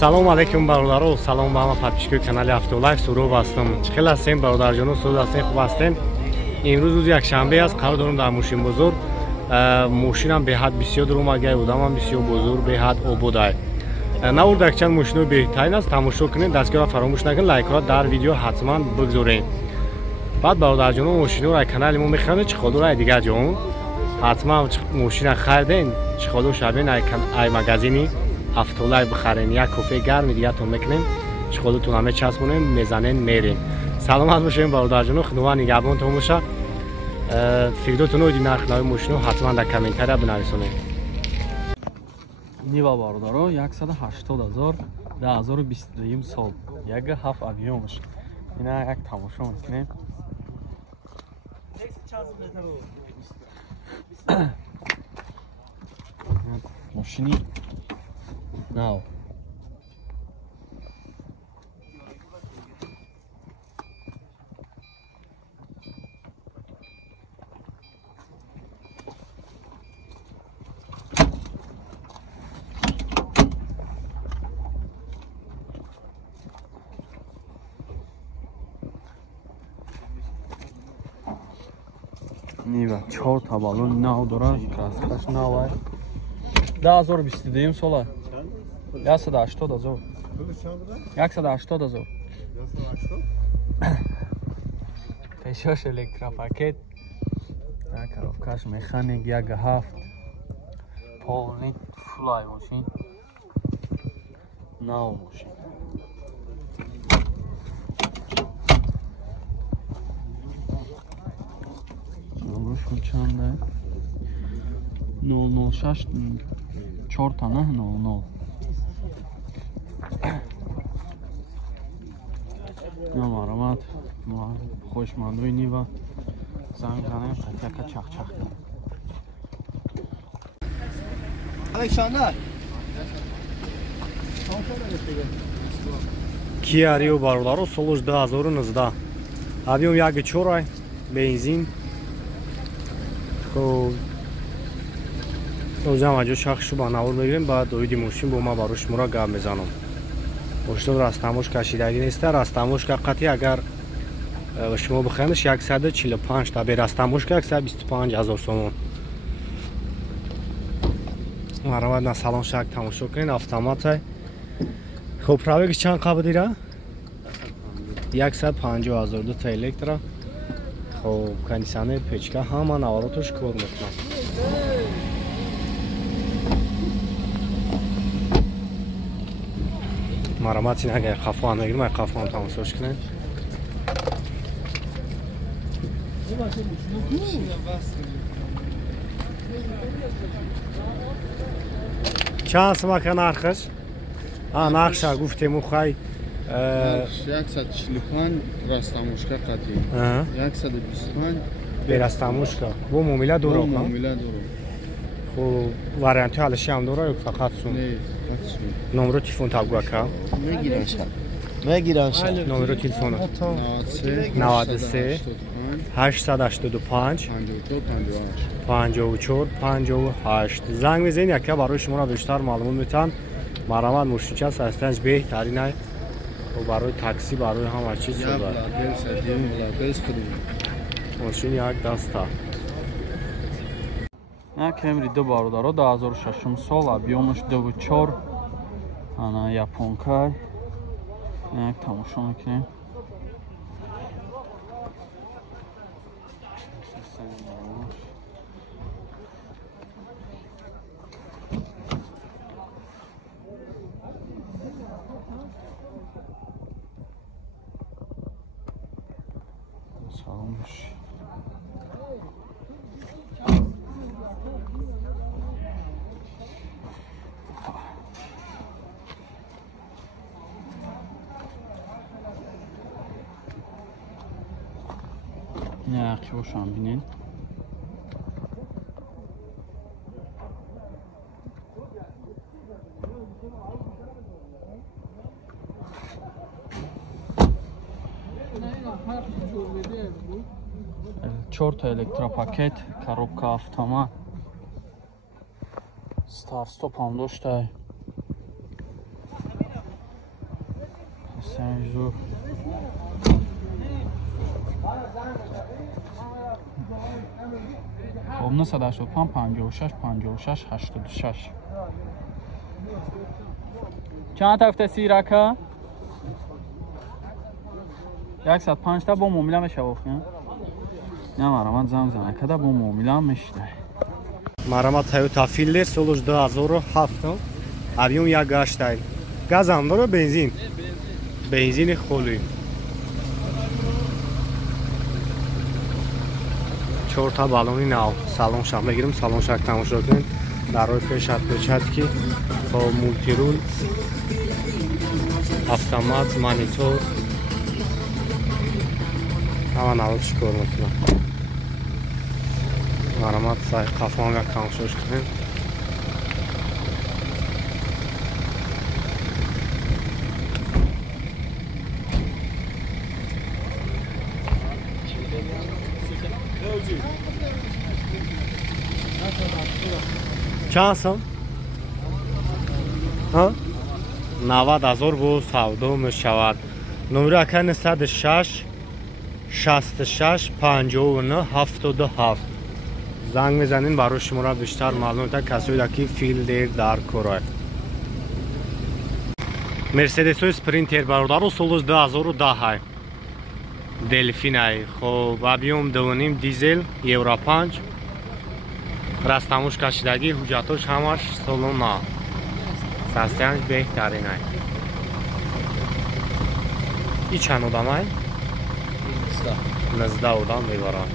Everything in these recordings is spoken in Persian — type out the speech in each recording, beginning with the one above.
Салом алейкум бародаро, салом ба ҳама подписчикои канали Автолайф, сурӯб ҳастам. Чӣ хел ҳастем бародарҷоно, суд ҳастем, хуб ҳастем? Имрӯз рӯзи якшанбе аст, қарор дорам дар мошин бозор. Мошинам беҳад бисёр омагаи, одамам бисёр бозор беҳад ободай. Навурда якчанд мошинои беҳтарин аст, тамошо кунед, дастгиҳоро фаромӯш накунед, лайкҳоро дар видео ҳатман бигзоред. Баъд бародарҷоно мошиноро канали мо мехоҳед чӣ ходу ай дигар ҷон ҳатман мошина харден, чӣ ходу шавен ай магазини Автолайф бихарен, як кофе гарми дигартон мекунем, чӣ ходу тун ҳаме часпонем, мезанем, мерем. Саломат бошем бародарҷоно, худованд нигаҳбонтон боша. Фикротон оиди нархи нави мошино ҳатман дар комментария бинависонед. Нива бародаро 180,000 2022 сол. 1.7 объемш. Ина як тамошо мекунем. Машини нав. Нива 4 та балон нав дора, краскаш нав ай. 2022 сола. 180,000. 180,000. Пешош электропакет. Коровкаш механик 1.7. Полный флай машин. Нав машин. Номершон чанде? 006 4 та не 00. Номарамат хушмандуи нива занг занем қатяка чахчах. Александр. Kia Rio бародаро солош 2019. Объем 1.4 бензин. خب روزم اجا شخصو با نور بگیریم بعد دویدی ماشین با ما باروش مرا گام بزنم ماشین راستاموش کشیدگی نیست راستاموش که قطعی اگر شما بخریدش 145 تا به راستاموش که 125,000 سوم مرا بعد سلام شک تماشا کنین автомат خب پروگش چند قبل دیره 150,000 دو تا الکترا خب کاندیسیونر پچکا همه نواراتش کار میکنه مرامتی نگه خفا هم نگیریم خفا هم تماشاش کنه چند سمکه نرخش؟ نرخش گفتیم مخوای 145 راستاموشکا قطعی 125 برستاموشکا بو مومیلا دورو مومیلا دورو خب وارانتی حالشی هم دورو فقط سون نه فقط سون نمره تلفن تابگوکا میگیرنش نمره تلفن 93 885 54 58 زنگ بزنید یکی برای شما را بیشتر معلومات میتن مرامت مشینچه هستنج بهترین های و برای تاکسی برای همه چیز داره ماشین یک دسته نه کمری دو برادر 2006 سال объемش 2.4 انا یاپونکای یک تماشا میکنیم سلام باش نه اخی باشم بینین Чёрта электропакет, коробка автомат. Старт-стоп ham доштай. Senjur. خب 985 56 56 86 چند تا افته سیرکه 105 تا با معامله میشه واقعا نه مرامت زمزنه کده با معامله میشه مرامت تویوتا فیلدر سالش 2007 объем 1 гаштай газ ҳам дора бензин бензини холӣ 4 та баллони нав салоншам бигирим салоншак тамошо кунем дар роҳи пеш отпечатки бо мултирул автомат монитор ҳама навод чикор мекунам маромат сай қафоам як тамошош кунем چند سال؟ 90,000 بو سودو می شود نمره اکن 106 66 59 77 زنگ میزنین برای شما بیشتر معلومات کسایی که فیلدر در کره مرسدس های سپرینتر برادر و سالش 2010 دلفینای خب объем 2.5 دیزل یورو 5 رستموش کشیدگی حجتاش همش سالونا سستیانش بهترین های ای چند آدم های؟ 19 آدم میبارن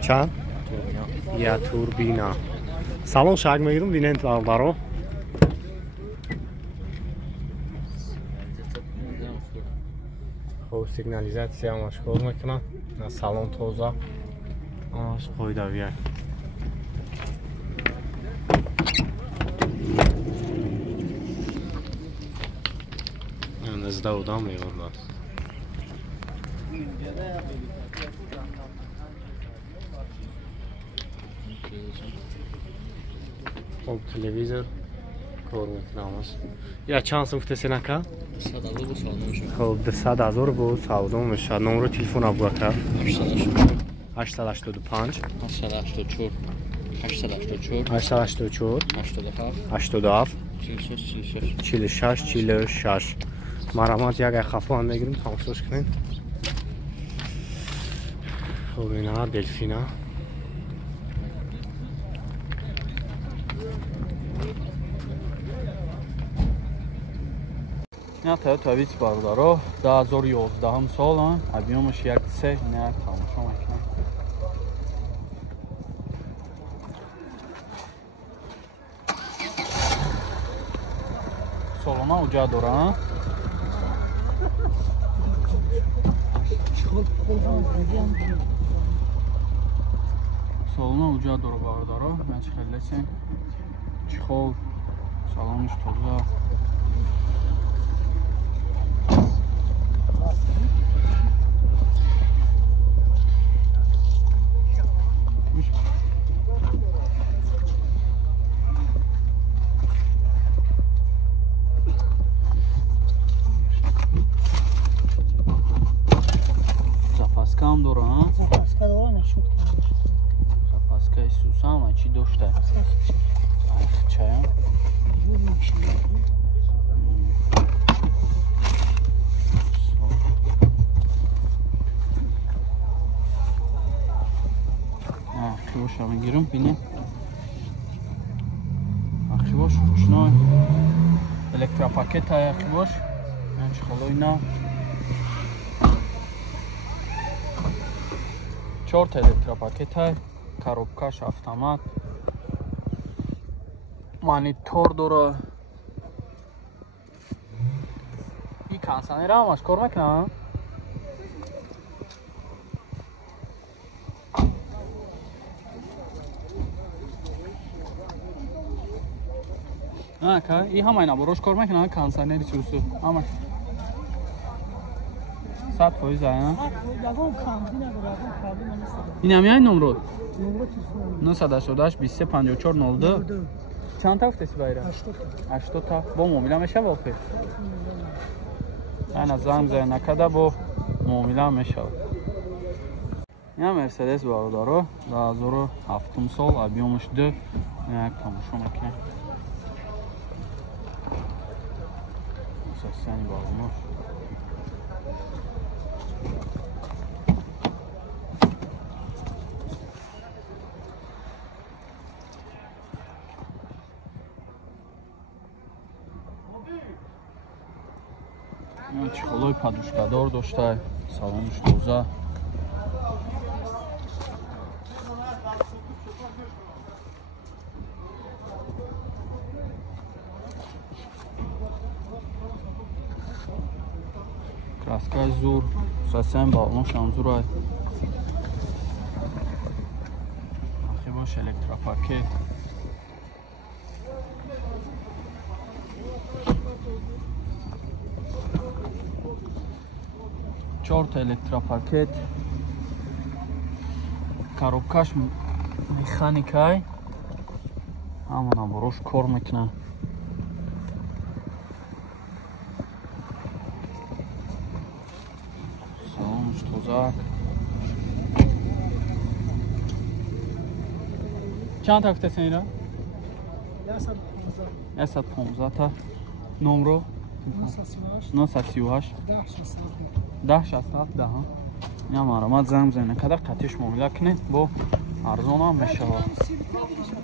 چند؟ یا توربینا سالن شاگ میگیرم بینید برو خب سیگنالیزاسیا مشغول میکنم نه سالن توزه آش قویده بیای نزده بودم میگم خب تلویزیون کار میکنم یا چند سم کسی نکه؟ خب 200,000 بود سودو میشه نمره تلفن ابو بکر 885 884 87 46 46 مرامات یک خفا هم میگیریم تماشاش کنیم خب اینا دلفینا نه تویوتا ویتس برادرها 2011 سالن объемش 1.3 نه تماشا میکنم سالونا اوجا دارن سالونا اوجا داره برادرها من خلصیم چخول سالونش توزه запаска ҳам дора запаскаи сусама чӣ дошта чая ахшибоша мегирам бинем ахшибош рушной электропакета ахшибош чхолойна 4 та электропакет коробкаш автомат монитор дора и кондиционер ҳамаш кор мекунад ака и ҳамаи наборош кор мекунад кондиционери сусу ҳамаш 100% اینم یعنی نمرود 988 23 54 02 چند تا گفتسی بایره 80 تا با معامله میشه واقعا من از زنگ زنگ نکرده با معامله میشه این مرسدس برادر 2007 سال объемش 2 یک تماشا میکنه اساساً باقیمش чихолои падушкадор дошта салониш тоза краскаи зур сасиян балоншам зурай ахибош электропакет چهار الکتروپاکت коробкаш механикай ҳамона борош кор мекунад салонш тозак чанд та гуфтасин ира 115 та номро 938 1067 я маромад занг бизанем када қатиш муомила кунед бо арзон ҳам мешавад